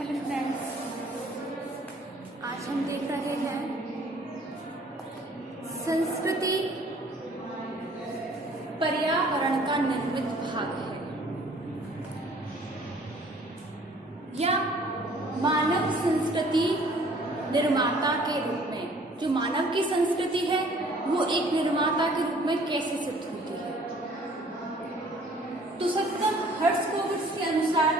Hello friends, आज हम देख रहे हैं संस्कृति पर्यावरण का निर्मित भाग है या मानव संस्कृति निर्माता के रूप में। जो मानव की संस्कृति है वो एक निर्माता के रूप में कैसे सिद्ध होती है। तो सत्यम हर्ट्ज़कोविट्ज़ के अनुसार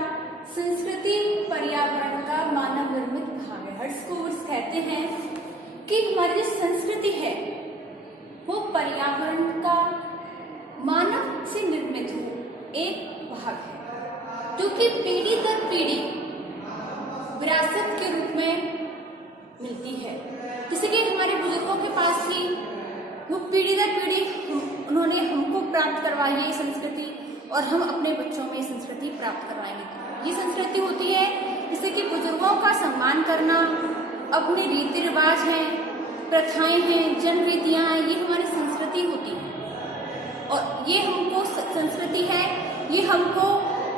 संस्कृति पर्यावरण का मानव निर्मित भाग है। हर्ट्ज़कोविट्ज़ कहते हैं कि हमारी जो संस्कृति है वो पर्यावरण का मानव से निर्मित एक भाग है, जो कि पीढ़ी दर पीढ़ी विरासत के रूप में मिलती है। जैसे कि हमारे बुजुर्गों के पास ही वो पीढ़ी दर पीढ़ी उन्होंने हमको प्राप्त करवाई ये संस्कृति, और हम अपने बच्चों में संस्कृति प्राप्त करवाएंगे। ये संस्कृति होती है जैसे कि बुजुर्गों का सम्मान करना, अपने रीति रिवाज हैं, प्रथाएं हैं, जन रीतियां हैं, ये हमारी संस्कृति होती है। और ये हमको संस्कृति है, ये हमको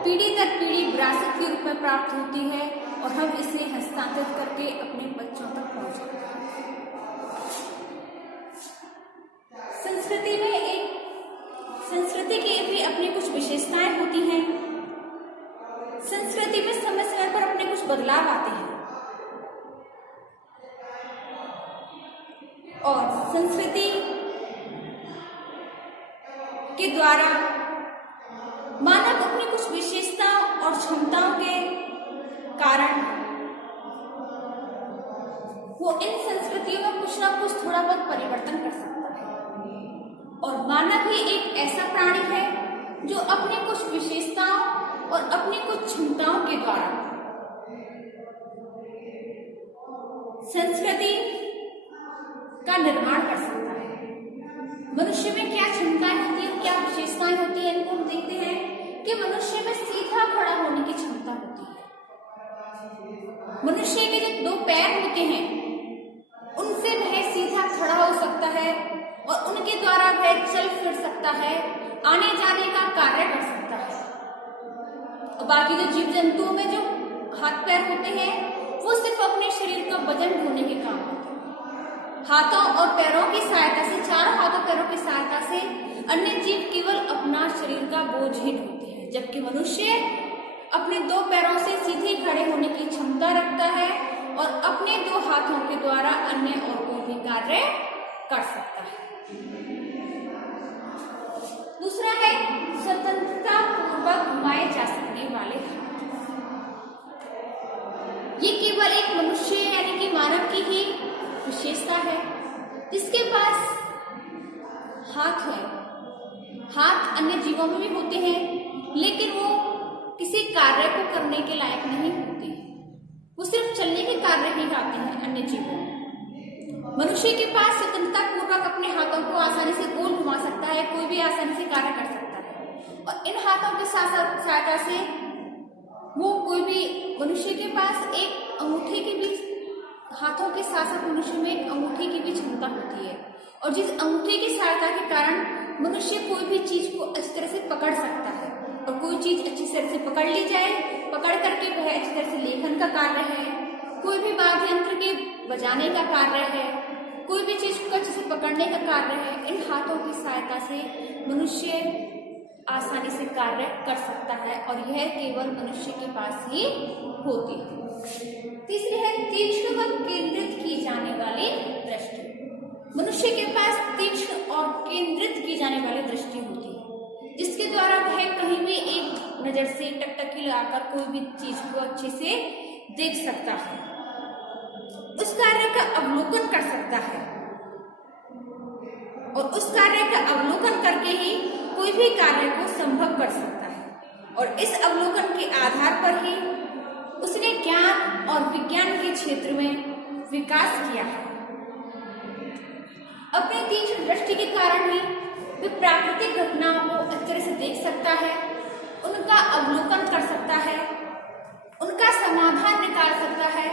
पीढ़ी दर पीढ़ी विरासत के रूप में प्राप्त होती है, और हम इसे हस्तांतरित करके अपने बच्चों तक पहुंचाते हैं। संस्कृति की भी अपनी कुछ विशेषताएं होती हैं। संस्कृति में समय समय पर अपने कुछ बदलाव आते हैं, और संस्कृति के द्वारा मानव अपनी कुछ विशेषताओं और क्षमताओं के कारण वो इन संस्कृतियों में कुछ ना कुछ थोड़ा बहुत परिवर्तन कर सकता है। और मानव ही एक ऐसा प्राणी है जो अपनी कुछ विशेषताओं और अपनी कुछ क्षमताओं के द्वारा संस्कृति का निर्माण कर सकता है। मनुष्य में क्या क्षमताएं होती हैं, क्या विशेषताएं होती हैं, इनको हम देखते हैं कि मनुष्य में सीधा खड़ा होने की क्षमता होती है। मनुष्य के जो दो पैर होते हैं उनसे वह सीधा खड़ा हो सकता है, और उनके द्वारा वह चल फिर सकता है, आने जाने का कार्य कर सकता है। और बाकी जो जीव जंतुओं में जो हाथ पैर होते हैं वो सिर्फ अपने शरीर का वजन ढोने के काम होते हैं। हाथों और पैरों की सहायता से, चारों हाथों पैरों की सहायता से अन्य जीव केवल अपना शरीर का बोझ ही ढोते हैं, जबकि मनुष्य अपने दो पैरों से सीधे खड़े होने की क्षमता रखता है और अपने दो हाथों के द्वारा अन्य और कोई भी कार्य कर सकता है। दूसरा है स्वतंत्रता पूर्वक घुमाए जा सकने वाले हाथ। ये केवल एक मनुष्य यानी कि मानव की ही विशेषता है, जिसके पास हाथ है। हाथ अन्य जीवों में भी होते हैं, लेकिन वो किसी कार्य को करने के लायक नहीं होते हैं, वो सिर्फ चलने के कार्य ही आते हैं अन्य जीवों में। मनुष्य के पास स्वतंत्रता पूर्वक अपने हाथों को आसानी से गोल घुमा सकता है, कोई भी आसानी से कार्य कर सकता है, और इन हाथों की सहायता से वो कोई भी मनुष्य के पास एक अंगूठे के भी, हाथों के साथ साथ मनुष्य में एक अंगूठे की भी क्षमता होती है, और जिस अंगूठे की सहायता के कारण मनुष्य कोई भी चीज को अच्छी तरह से पकड़ सकता है, और कोई चीज अच्छी तरह से पकड़ ली जाए, पकड़ करके वह अच्छी तरह से लेखन का कार्य है, कोई भी वाद्य यंत्र के बजाने का कार्य है, कोई भी चीज को अच्छे से पकड़ने का कार्य है, इन हाथों की सहायता से मनुष्य आसानी से कार्य कर सकता है, और यह केवल मनुष्य के पास ही होती है। तीसरी है तीक्ष्ण व केंद्रित की जाने वाली दृष्टि। मनुष्य के पास तीक्ष्ण और केंद्रित की जाने वाली दृष्टि होती है, जिसके द्वारा वह कहीं भी एक नजर से टकटकी लगाकर कोई भी चीज को अच्छे से देख सकता है, उस कार्य का अवलोकन कर सकता है, और उस कार्य का अवलोकन करके ही कोई भी कार्य को संभव कर सकता है, और इस अवलोकन के आधार पर ही उसने ज्ञान और विज्ञान के क्षेत्र में विकास किया है। अपनी तीक्ष्ण दृष्टि के कारण ही वे प्राकृतिक घटनाओं को अच्छी तरह से देख सकता है, उनका अवलोकन कर सकता है, उनका समाधान निकाल सकता है,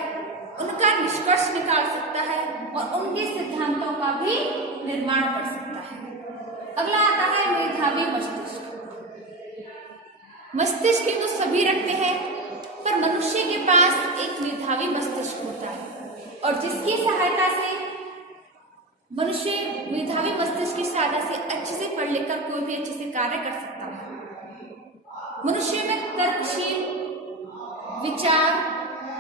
उनका निष्कर्ष निकाल सकता है, और उनके सिद्धांतों का भी निर्माण कर सकता है। अगला आता है मेधावी मस्तिष्क। मस्तिष्क तो सभी रखते हैं, पर मनुष्य के पास एक मेधावी मस्तिष्क होता है और जिसकी सहायता से मनुष्य मेधावी मस्तिष्क की सहायता से अच्छे से पढ़ लिखकर कोई भी अच्छे से कार्य कर सकता है। मनुष्य में तर्कशील विचार,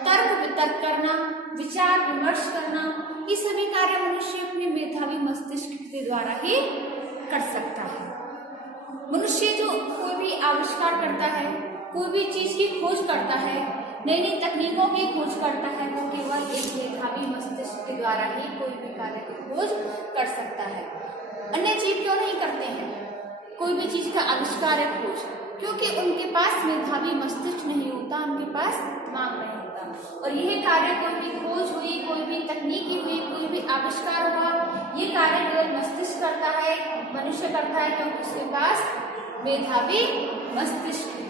तर्क वितर्क करना, विचार विमर्श करना, ये सभी कार्य मनुष्य अपने मेधावी मस्तिष्क के द्वारा ही कर सकता है। मनुष्य जो कोई भी आविष्कार करता है, कोई भी चीज की खोज करता है, नई नई तकनीकों की खोज करता है, वो केवल एक मेधावी मस्तिष्क के द्वारा ही कोई भी कार्य की खोज कर सकता है। अन्य जीव क्यों नहीं करते हैं कोई भी चीज का आविष्कार या खोज? क्योंकि उनके पास मेधावी मस्तिष्क नहीं होता, उनके पास दिमाग नहीं होता। और यह कार्य, कोई भी खोज हुई, कोई भी तकनीकी हुई, कोई भी आविष्कार हुआ, ये कार्य केवल मस्तिष्क करता है, मनुष्य करता है, क्योंकि उसके पास मेधावी मस्तिष्क है।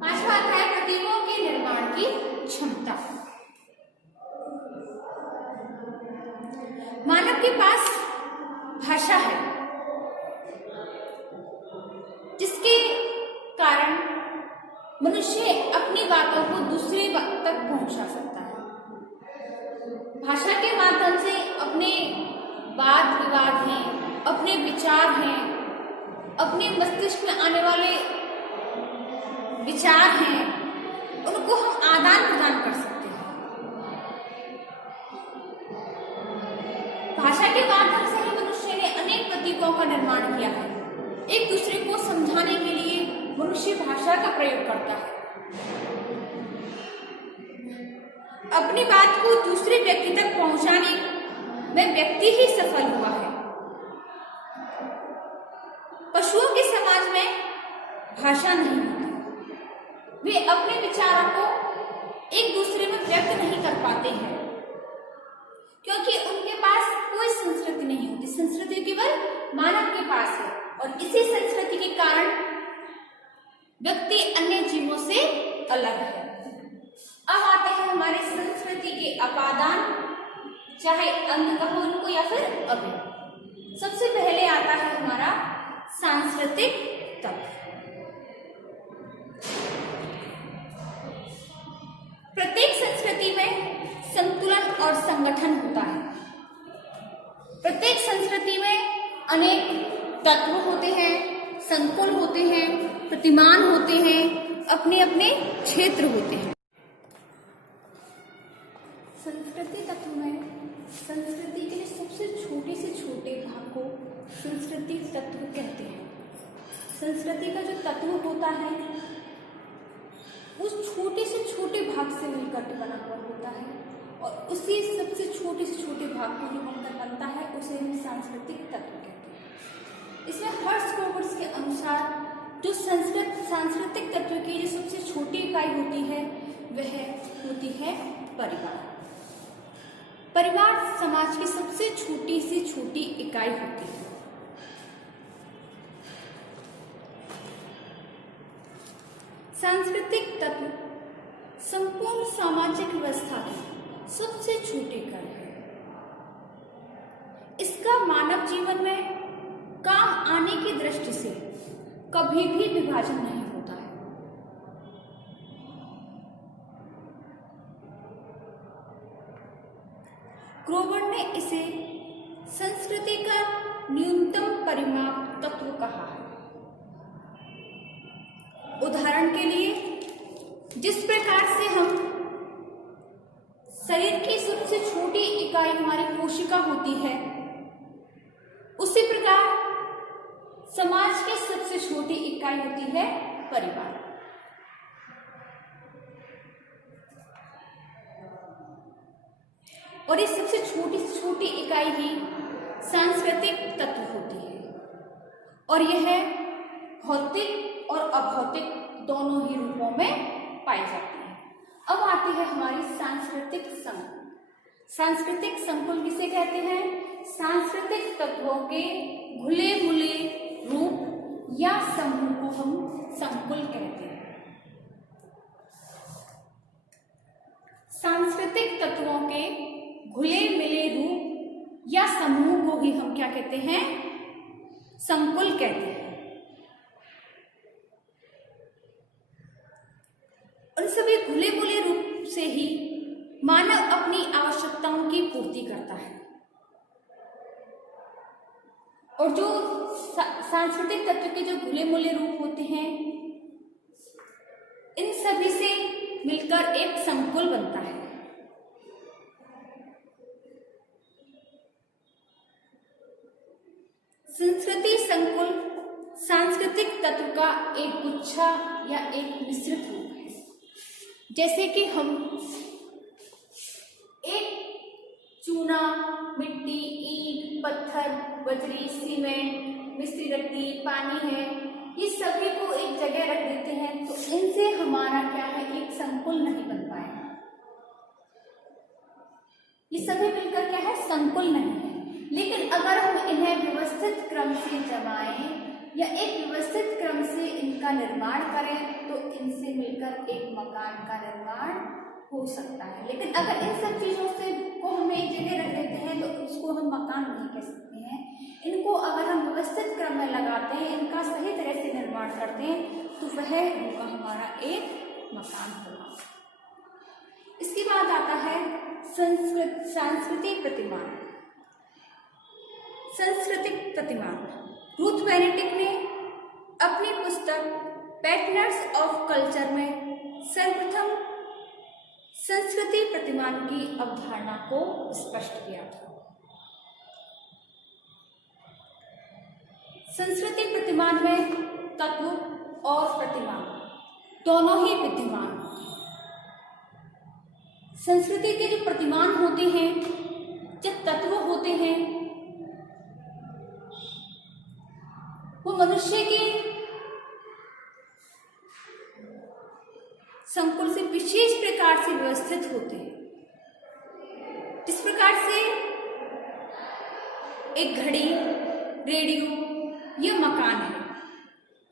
पांचवा आता है प्रतीकों के निर्माण की क्षमता। मानव के पास भाषा है जिसके कारण मनुष्य अपनी बातों को दूसरे तक पहुंचा सकता है। भाषा के माध्यम से अपने वाद विवाद हैं, अपने विचार हैं, अपने मस्तिष्क में आने वाले विचार हैं, उनको हम आदान प्रदान कर सकते हैं। भाषा के माध्यम से ही मनुष्य ने अनेक प्रतीकों का निर्माण किया है। एक दूसरे को समझाने के लिए मनुष्य भाषा का प्रयोग करता है। अपनी बात को दूसरे व्यक्ति तक पहुंचाने में व्यक्ति ही सफल हुआ है। पशुओं के समाज में भाषा नहीं होती, वे अपने विचारों को एक दूसरे में व्यक्त नहीं कर पाते हैं क्योंकि उनके पास कोई संस्कृति नहीं होती। संस्कृति केवल मानव के पास है और इसी संस्कृति के कारण व्यक्ति अन्य जीवों से अलग है। अब आते हैं हमारे संस्कृति के उपादान, चाहे अंग कहो उनको या फिर अवयव। सबसे पहले आता है हमारा सांस्कृतिक तत्व। प्रत्येक संस्कृति में संतुलन और संगठन होता है। प्रत्येक संस्कृति में अनेक तत्व होते हैं, संकुल होते हैं, प्रतिमान होते हैं, अपने अपने क्षेत्र होते हैं। संस्कृति तत्व में संस्कृति के लिए सबसे छोटे से छोटे भाग को संस्कृति तत्व कहते हैं। संस्कृति का जो तत्व होता है उस छोटे से छोटे भाग से मिलकर बना हुआ होता है और उसी सबसे छोटे से छोटे भाग को जो मिलकर बनता है उसे हम सांस्कृतिक तत्व कहते हैं। इसमें हर्ट्ज़बर्ग के अनुसार जो सांस्कृतिक तत्व की जो सबसे छोटी इकाई होती है वह होती है परिवार। परिवार समाज की सबसे छोटी से छोटी इकाई होती है। सांस्कृतिक तत्व संपूर्ण सामाजिक व्यवस्था की सबसे छोटी इकाई है। इसका मानव जीवन में काम आने की दृष्टि से कभी भी विभाजन नहीं होता है। ग्रोवर ने इसे संस्कृति का न्यूनतम परिमाप तत्व कहा है। उदाहरण के लिए जिस प्रकार से हम शरीर की सबसे छोटी इकाई हमारी कोशिका होती है, उसी प्रकार समाज की सबसे छोटी इकाई होती है परिवार। और इस सबसे छोटी से छोटी इकाई ही सांस्कृतिक तत्व होती है और यह भौतिक और अभौतिक दोनों ही रूपों में पाई जाती है। अब आती है हमारी सांस्कृतिक संकुल। सांस्कृतिक संकुल किसे कहते हैं? सांस्कृतिक तत्वों के घुले मुले रूप या समूह को हम संकुल कहते हैं। सांस्कृतिक तत्वों के घुले मिले रूप या समूह को ही हम क्या कहते हैं? संकुल कहते हैं। उन सभी खुले मुले रूप से ही मानव अपनी आवश्यकताओं की पूर्ति करता है। और जो सांस्कृतिक तत्व के जो खुले मुले रूप होते हैं, इन सभी से मिलकर एक संकुल बनता है। संस्कृति संकुल सांस्कृतिक तत्व का एक गुच्छा या एक मिश्रित रूप है। जैसे कि हम एक चूना, मिट्टी, ईंट, पत्थर, बजरी, सीमेंट, मिस्त्री रत्ती, पानी है, ये सभी को एक जगह रख देते हैं तो इनसे हमारा क्या है, एक संकुल नहीं बन पाएगा। ये सभी मिलकर क्या है, संकुल नहीं है। लेकिन अगर हम इन्हें व्यवस्थित क्रम से जमाएं या एक व्यवस्थित क्रम से इनका निर्माण करें तो इनसे मिलकर एक मकान का निर्माण हो सकता है। लेकिन अगर इन सब चीजों से को हम एक जगह रख देते हैं तो उसको हम मकान नहीं कह सकते हैं। इनको अगर हम व्यवस्थित क्रम में लगाते हैं, इनका सही तरह से निर्माण करते हैं तो वह होगा हमारा एक मकान होगा। इसके बाद आता है सांस्कृतिक प्रतिमान। सांस्कृतिक प्रतिमान रूथ बेनेडिक्ट ने अपनी पुस्तक पैटर्न्स ऑफ कल्चर में सर्वप्रथम संस्कृति प्रतिमान की अवधारणा को स्पष्ट किया था। संस्कृति प्रतिमान में तत्व और प्रतिमान दोनों ही विद्यमान होते हैं। संस्कृति के जो प्रतिमान होते हैं, जो तत्व होते हैं, वो मनुष्य के संकुल से विशेष प्रकार से व्यवस्थित होते हैं। जिस प्रकार से एक घड़ी, रेडियो, यह मकान है,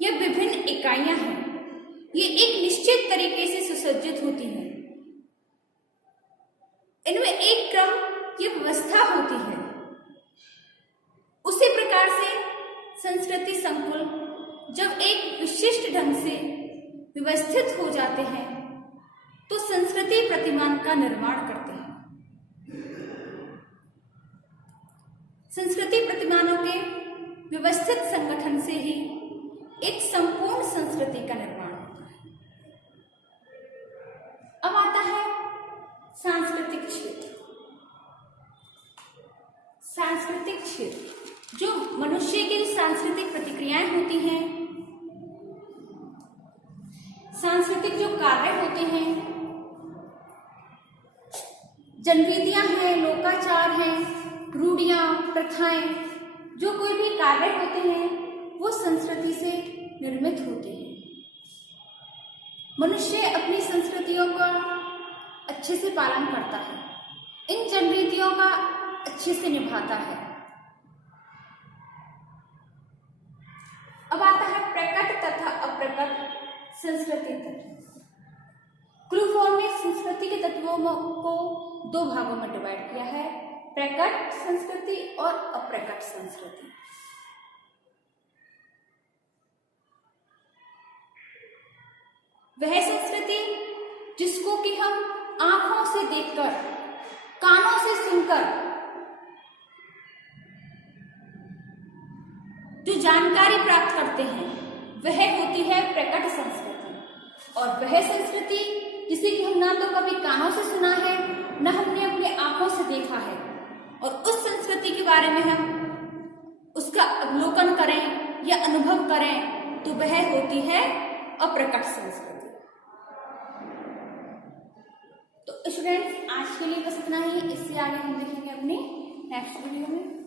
यह विभिन्न इकाइयां हैं, ये एक निश्चित तरीके से सुसज्जित होती हैं। इनमें एक क्रम, ये व्यवस्था होती है। उसी प्रकार से संस्कृति संकुल जब एक विशिष्ट ढंग से व्यवस्थित हो जाते हैं तो संस्कृति प्रतिमान का निर्माण करते हैं। संस्कृति प्रतिमानों के व्यवस्थित संगठन से ही एक संपूर्ण संस्कृति का निर्माण होता है। अब आता है सांस्कृतिक क्षेत्र। सांस्कृतिक क्षेत्र जो मनुष्य की सांस्कृतिक प्रतिक्रियाएं होती हैं, सांस्कृतिक जो कार्य होते हैं, जनविधियां हैं, लोकाचार हैं, रूढ़ियां, प्रथाएं, जो कोई भी कार्य होते हैं वो संस्कृति से निर्मित होते हैं। मनुष्य अपनी संस्कृतियों का अच्छे से पालन करता है, इन जनविधियों का अच्छे से निभाता है। अब आता है प्रकट तथा अप्रकट संस्कृति तत्व। क्लूफोर्ड ने संस्कृति के तत्वों को दो भागों में डिवाइड किया है, प्रकट संस्कृति और अप्रकट संस्कृति। वह संस्कृति जिसको कि हम आंखों से देखकर, कानों से सुनकर जो जानकारी प्राप्त करते हैं वह होती है प्रकट संस्कृति। और वह संस्कृति जिसे कि हम ना तो कभी कानों से सुना है, न हमने अपने आंखों से देखा है, और उस संस्कृति के बारे में हम उसका अवलोकन करें या अनुभव करें तो वह होती है अप्रकट संस्कृति। तो स्टूडेंट्स, आज के लिए बस इतना ही। इससे आगे हम देखेंगे अपनी नेक्स्ट वीडियो में।